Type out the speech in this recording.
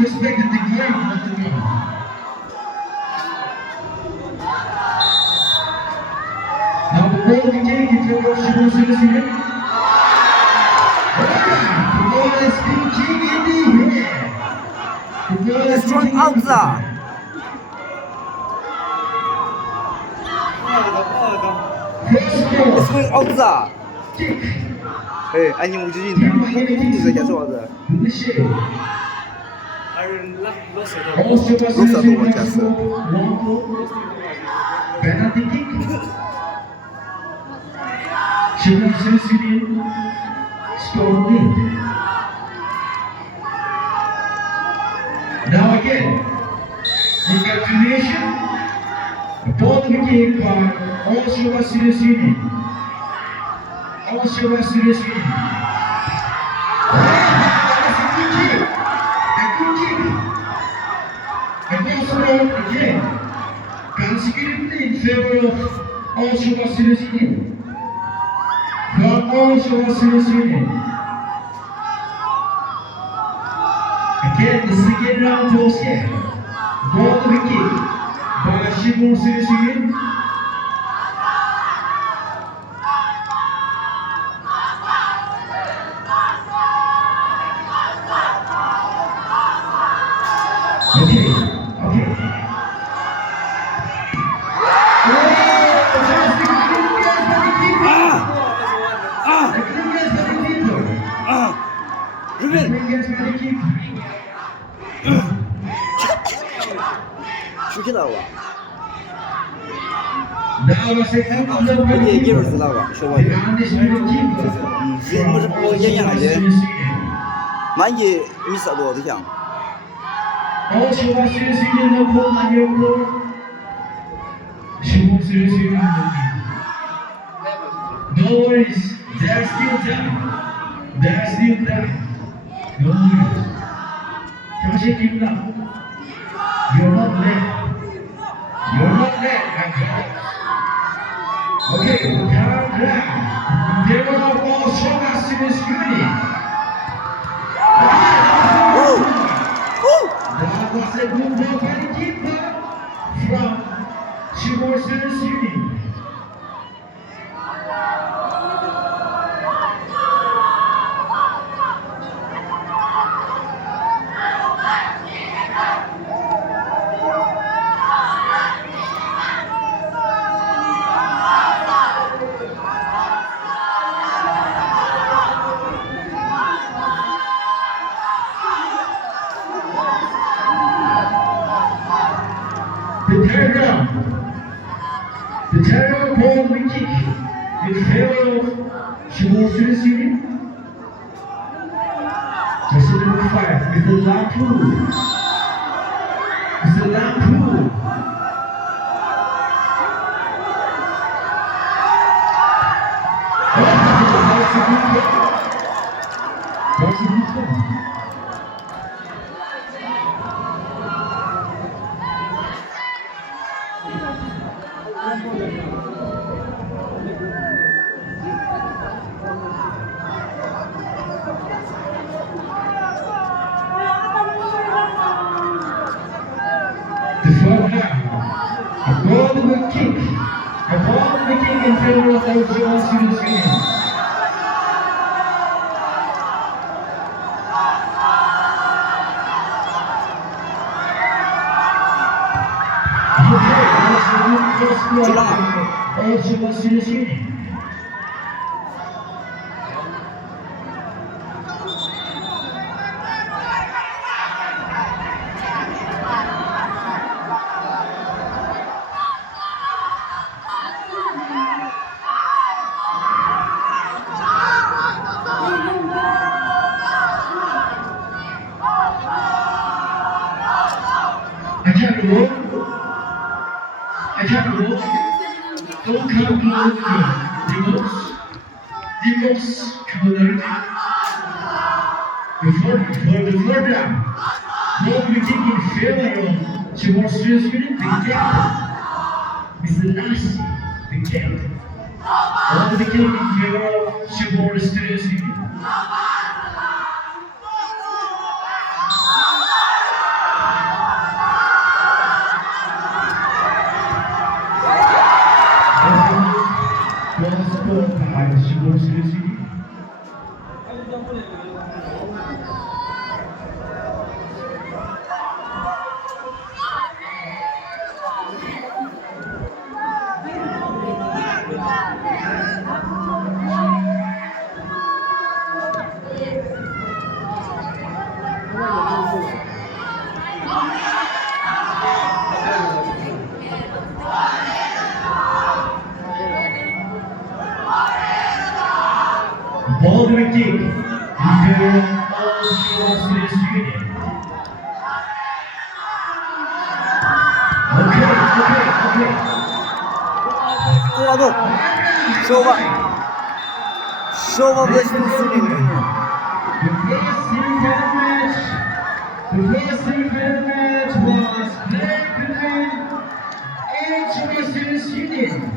respected the game of the game. Now the ball became in favor of Shimon Sirasine. The ball is being kicked in the air. The ball is Strong being outside. First ball. Strong outside. Kick. 哎，安妮我就进的，你在家做啥子？ In the shade. Lo Also was Looks like Sirasine one has just- scored one goal. Penalty kick. Shimon Sirasine scored lead. Now again, in continuation, the ball became by Oshawa Sirasine. Oshawa Sirasine. That is a good kick. A good kick. And also again, consecutively in favor of Oshawa Sirasine. From Oshawa Sirasine. Again, the second round goes here. Ball to the kick by Shimon Sirasine. Okay. Oh, that's the clean guess by the keeper. The clean guess by the keeper. The 루벤 clean guess by the keeper. 죽게 나와. Now the second round by the 이게 keeper. 게임을 쓰라고. The 쇼바. round is by the keeper. 이게 무슨 뭐 얘기하지? Sirasine. 만약에 미스도 어떻게 함? Oshawa Sirasine no ball 아니었고 Shimon Sirasine no worries, there's still time. There's still time. No worries. 다시 기분아. You're not late. You're not late, my friend. Okay, third round. They were all Oshawa Sirasine. 오! 오! That was a good ball by the keeper from Shimon Sirasine. The third round ball we kick in favor of Shimon Sirasine. Jersey number 5, Mr. Lampu. Mr. Lampu. That's a good call. That's a good call. The fourth round. A ball will kick. A ball will kick in favor of Oshawa Sirasine. Okay, that's a good first ball by Oshawa Sirasine. Attack the ball. Attack the ball. Don't come close to me. Demos kıvırları for the third round. Ball will kick in favor of Shimon Sirasine, the captain. Mr. Nasi, the captain. Ball will kick in favor of Shimon Sirasine. Ball to kick. Into all students union. Okay. 꼬라도 쇼바 versus 수린 The first semi-final match was played between HBC Students Union